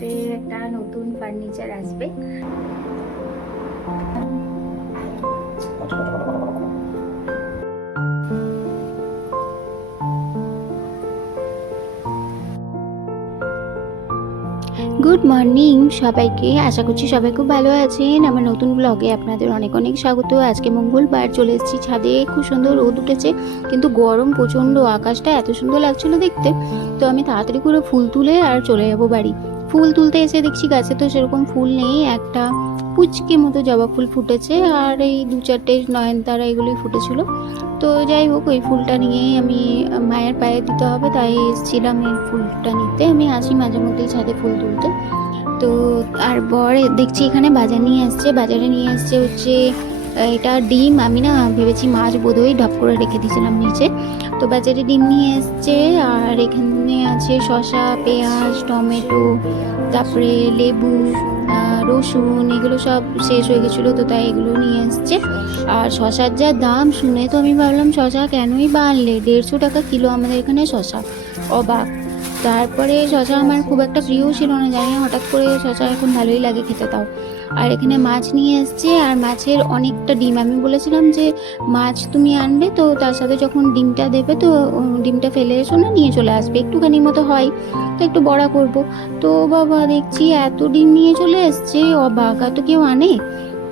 তে একটা নতুন ফার্নিচার আসবে। গুড মর্নিং সবাইকে, আশা করছি সবাই খুব ভালো আছেন। আমার নতুন ব্লগে আপনাদের অনেক অনেক স্বাগত। আজকে মঙ্গলবার, চলে এসেছি ছাদে। খুব সুন্দর রোদ উঠেছে, কিন্তু গরম প্রচণ্ড। আকাশটা এত সুন্দর লাগছিল দেখতে, তো আমি তাড়াতাড়ি করে ফুল তুলে আর চলে যাবো বাড়ি। ফুল তুলতে এসে দেখছি গাছে তো সেরকম ফুল নেই, একটা পুচকে মতো জবা ফুল ফুটেছে আর এই দু চারটে নয়নতারা এগুলোই ফুটেছিল। তো যাই হোক, ওই ফুলটা নিয়েই আমি মায়ের পায়ে দিতে হবে, তাই এসেছিলাম এই ফুলটা নিতে। আমি আসি মাঝে মধ্যেই ছাদে ফুল তুলতে। তো আর বর দেখছি এখানে বাজার নিয়ে আসছে। বাজারে নিয়ে আসছে হচ্ছে এটা ডিম। আমি না ভেবেছি মাছ বোধহয় ঢপ করে রেখে দিয়েছিলাম নিচে। তো বাজারে ডিম নিয়ে এসছে, আর এখানে আছে শসা, পেঁয়াজ, টমেটো, তারপরে লেবু, রসুন, এগুলো সব শেষ হয়ে গেছিলো, তো তাই এগুলো নিয়ে এসছে। আর শসার যা দাম শুনে তো আমি ভাবলাম শসা কেনই বা আনলে, 150 টাকা কিলো আমাদের এখানে শসা। অবাক। তারপরে শসা আমার খুব একটা প্রিয় ছিল না, জানি না হঠাৎ করে শসা এখন ভালোই লাগে খেতে। তাও আর এখানে মাছ নিয়ে এসছে, আর মাছের অনেকটা ডিম। আমি বলেছিলাম যে মাছ তুমি আনবে তো তার সাথে যখন ডিমটা দেবে তো ডিমটা ফেলে এসো না, নিয়ে চলে আসবে, একটুখানি মতো হয় তো একটু বড়া করব। তো বাবা দেখছি এত ডিম নিয়ে চলে এসছে, অবাক, এত কেউ আনে?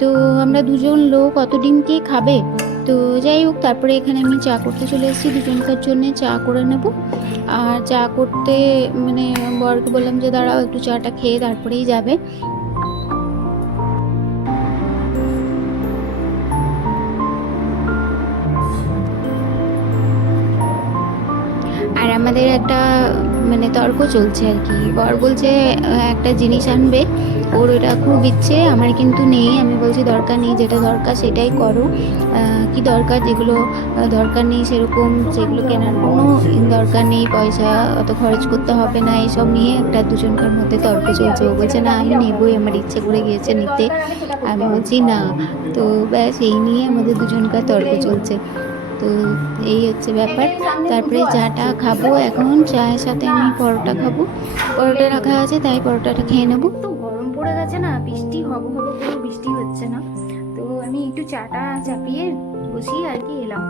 তো আমরা দুজন লোক, অত ডিম কে খাবে? তো যাই হোক, তারপরে এখানে আমি চা করতে চলে এসেছি, দুজনকার জন্য চা করে নেব। আর চা করতে মানে বরকে বললাম যে দাঁড়াও একটু চাটা খেয়ে তারপরেই যাবে। আর আমাদের একটা মানে তর্ক চলছে আর কি। বর বলছে একটা জিনিস আনবে, ওর ওটা খুব ইচ্ছে, আমার কিন্তু নেই। আমি বলছি দরকার নেই, যেটা দরকার সেটাই করো। কি দরকার, যেগুলো দরকার নেই সেরকম, সেগুলো কেনার কোনো দরকার নেই, পয়সা অত খরচ করতে হবে না, এইসব নিয়ে একটা দুজনকার মধ্যে তর্ক চলছে। ও বলছে না আমি নেবই, আমার ইচ্ছে করে গিয়েছে নিতে। আমি বলছি না। তো ব্যাস এই নিয়ে আমাদের দুজনকার তর্ক চলছে। তো এই হচ্ছে ব্যাপার। তারপরে চাটা খাবো এখন, চায়ের সাথে আমি পরোটা খাবো। পরোটা রাখা আছে, তাই পরোটাটা খেয়ে নেবো। তো গরম পড়ে গেছে না, বৃষ্টি হবো হবো করে বৃষ্টি হচ্ছে না। তো আমি একটু চাটা চাপিয়ে বসিয়ে আর কি এলাম।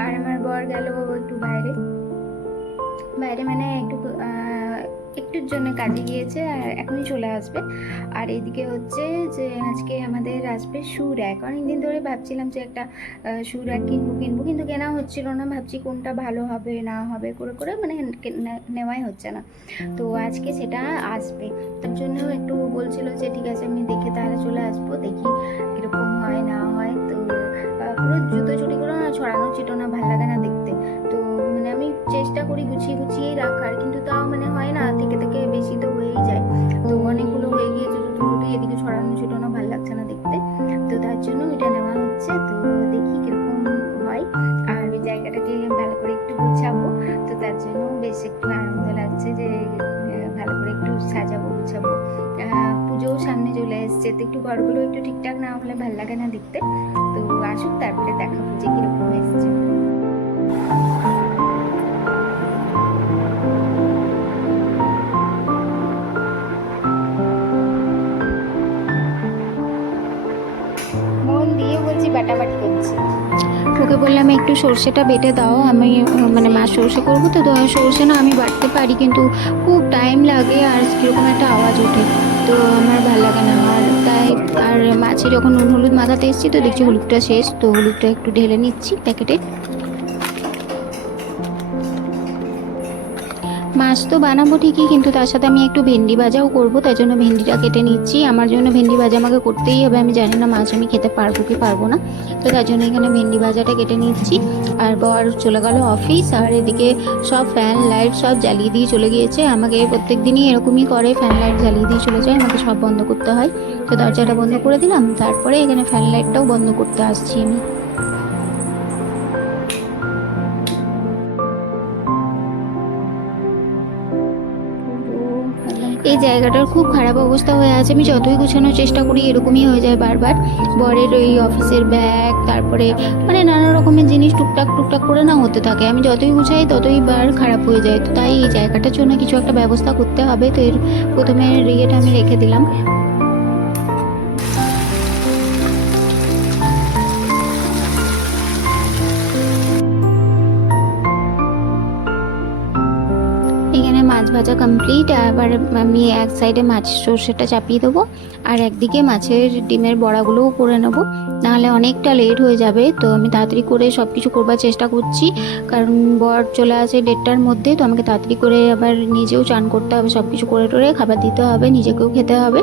আর আমার বর গেল একটু বাইরে। বাইরে মানে একটুর জন্য কাজে গিয়েছে, আর এখনই চলে আসবে। আর এদিকে হচ্ছে যে আজকে আমাদের আসবে শু র্যাক। অনেকদিন ধরে ভাবছিলাম যে একটা শু র্যাক কিনবো কিনবো, কিন্তু কেনা হচ্ছিল না। ভাবছি কোনটা ভালো হবে না হবে করে করে মানে নেওয়াই হচ্ছে না। তো আজকে সেটা আসবে, তার জন্য একটু বলছিল যে ঠিক আছে আমি দেখে তাহলে চলে আসবো, দেখি কীরকম হয় না হয়। তো পুরো জুতো চুটিগুলো না ছড়ানো ছিটানো ভালো লাগে না দেখতে। তো মানে আমি চেষ্টা করি গুছিয়ে গুছিয়েই রাখার, কিন্তু তাও মানে হয় না, থেকে থেকে বেশি তো হয়েই যায়। তো অনেকগুলো হয়ে গিয়েছে জুতো টুটি, এদিকে ছড়ানো ছিটানো ভালো লাগছে না দেখতে। তো তার জন্য এটা নেওয়া হচ্ছে। তো দেখি কিরকম হয়। আর ওই জায়গাটাকে ভালো করে একটু গুছাবো, তো তার জন্য বেশ একটু আনন্দ লাগছে যে ভালো করে একটু সাজাবো গুছাবো। পুজোও সামনে চলে এসছে, তো একটু ঘরগুলো একটু ঠিকঠাক না হলে ভালো লাগে না দেখতে। তো আসুক, তারপরে দেখাবো যে কিরকম এসছে। মন দিয়ে বলছি, বাটাবাটি করছি। ওকে বললাম একটু সর্ষেটা বেটে দাও, আমি মানে মা সর্ষে করবো তো। সর্ষে না আমি বাটতে পারি, কিন্তু খুব টাইম লাগে আর কীরকম একটা আওয়াজ ওঠে, তো আমার ভালো লাগে না। আর তাই আর মাছে যখন নুন হলুদ মাখাতে এসেছি, তো দেখছি হলুদটা শেষ, তো হলুদটা একটু ঢেলে নিচ্ছি প্যাকেটে। মাছ তো বানাবো ঠিকই, কিন্তু তার সাথে আমি একটু ভেন্ডি ভাজাও করবো, তাই জন্য ভেন্ডিটা কেটে নিচ্ছি। আমার জন্য ভেন্ডি ভাজা আমাকে করতেই হবে, আমি জানি না মাছ আমি খেতে পারবো কি পারবো না। তো তার জন্য এখানে ভেন্ডি ভাজাটা কেটে নিচ্ছি। আর বর চলে গেল অফিস, আর এদিকে সব ফ্যান লাইট সব জ্বালিয়ে দিয়ে চলে গিয়েছে। আমাকে প্রত্যেক দিনই এরকমই করে, ফ্যান লাইট জ্বালিয়ে দিয়ে চলে যায়, আমাকে সব বন্ধ করতে হয়। তো দরজাটা বন্ধ করে দিলাম, তারপরে এখানে ফ্যান লাইটটাও বন্ধ করতে আসছি আমি। এই জায়গাটার খুব খারাপ অবস্থা হয়ে আছে। আমি যতই গুছানোর চেষ্টা করি এরকমই হয়ে যায় বারবার। বরের ওই অফিসের ব্যাগ, তারপরে মানে নানা রকমের জিনিস টুকটাক টুকটাক করে না হতে থাকে। আমি যতই গুছাই ততই বার খারাপ হয়ে যায়। তো তাই এই জায়গাটার জন্য কিছু একটা ব্যবস্থা করতে হবে। তো এর প্রথমে ইয়েটা আমি রেখে দিলাম। এখানে মাছ ভাজা কমপ্লিট। আবার আমি এক সাইডে মাছ সর্ষেটা চাপিয়ে দেবো, আর একদিকে মাছের ডিমের বড়াগুলোও করে নেবো, নাহলে অনেকটা লেট হয়ে যাবে। তো আমি তাড়াতাড়ি করে সব কিছু করবার চেষ্টা করছি, কারণ বর চলে আসে 1:30টার মধ্যে। তো আমাকে তাড়াতাড়ি করে আবার নিজেও চান করতে হবে, সব কিছু করে টোরে খাবার দিতে হবে, নিজেকেও খেতে হবে।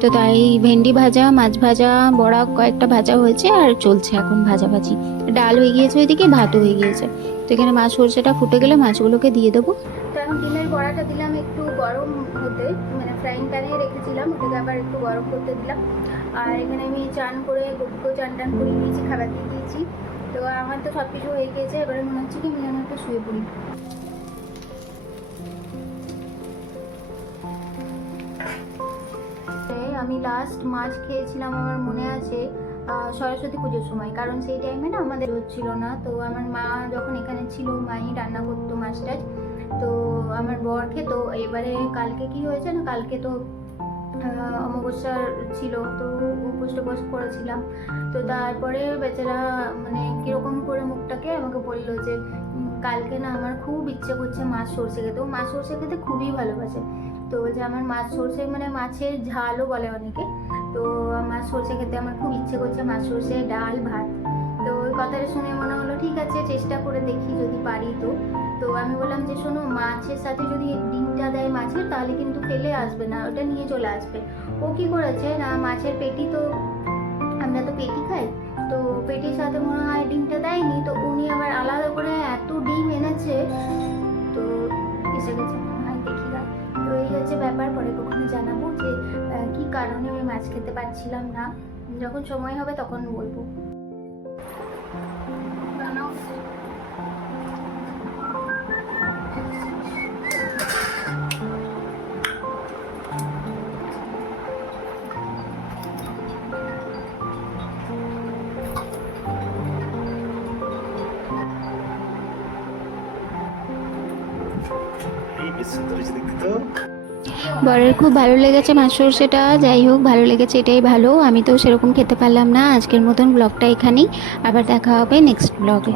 তো তাই ভেন্ডি ভাজা, মাছ ভাজা, বড়া কয়েকটা ভাজা হয়েছে, আর চলছে এখন ভাজাভাজি। ডাল হয়ে গিয়েছে, ওইদিকে ভাতও হয়ে গিয়েছে। তো এখানে মাছ সর্ষেটা ফুটে গেলে মাছগুলোকে দিয়ে দেবো। তো এখন ডিমের বড়াটা দিলাম একটু গরম হতে, মানে ফ্রাইং প্যানে রেখেছিলাম, ওটাকে আবার একটু গরম করতে দিলাম। আর এখানে আমি চান করে গপুকেও চান টান করে দিয়েছি, খাবার দিয়ে দিয়েছি। তো আমার তো সব কিছু হয়ে গিয়েছে, এবারে মনে হচ্ছে কি আমি একটু শুয়ে পড়ি। আমি লাস্ট মাছ খেয়েছিলাম আমার মনে আছে সরস্বতী পুজোর সময়, কারণ সেই টাইমে না আমাদের হচ্ছিল না। তো আমার মা যখন এখানে ছিল, মাই রান্না করতো মাছ টাছ, তো আমার বর খেত। এবারে কালকে কি হয়েছে না, কালকে তো অমাবস্যা ছিল, তো উপোস টোপোস করেছিলাম। তো তারপরে বেচারা মানে কীরকম করে মুখটাকে আমাকে বললো যে কালকে না আমার খুব ইচ্ছে করছে মাছ সর্ষে খেতে। ও মাছ সর্ষে খেতে খুবই ভালোবাসে। তো যে আমার মাছ সর্ষে মানে মাছের ঝালও বলে অনেকে। তো মাছ সর্ষে খেতে আমার খুব ইচ্ছে করছে, মাছ সর্ষে ডাল ভাত। তো ওই কথাটা শুনে মনে হলো ঠিক আছে চেষ্টা করে দেখি যদি পারি। তো তো আমি বললাম যে শোনো, মাছের সাথে যদি ডিমটা দেয় মাছের, তাহলে কিন্তু ফেলে আসবে না, ওটা নিয়ে চলে আসবে। ও কি করেছে না, মাছের পেটি, তো আমরা তো পেটি খাই, তো পেটির সাথে মনে হয় ডিমটা দেয়নি। তো উনি আবার আলাদা করে এত ডিম এনেছে, তো এসে গেছে মনে হয়, দেখি না। তো এই হচ্ছে ব্যাপার, পরে কখনো জানাবো যে কি কারণে আমি মাছ খেতে পারছিলাম না। যখন সময় হবে তখন বলবো। বরের খুব ভালো লেগেছে মাছ সর্ষেটা। যাই হোক, ভালো লেগেছে এটাই ভালো। আমি তো সেরকম খেতে পারলাম না। আজকের মতন ব্লগটা এখানেই, আবার দেখা হবে নেক্সট ব্লগে।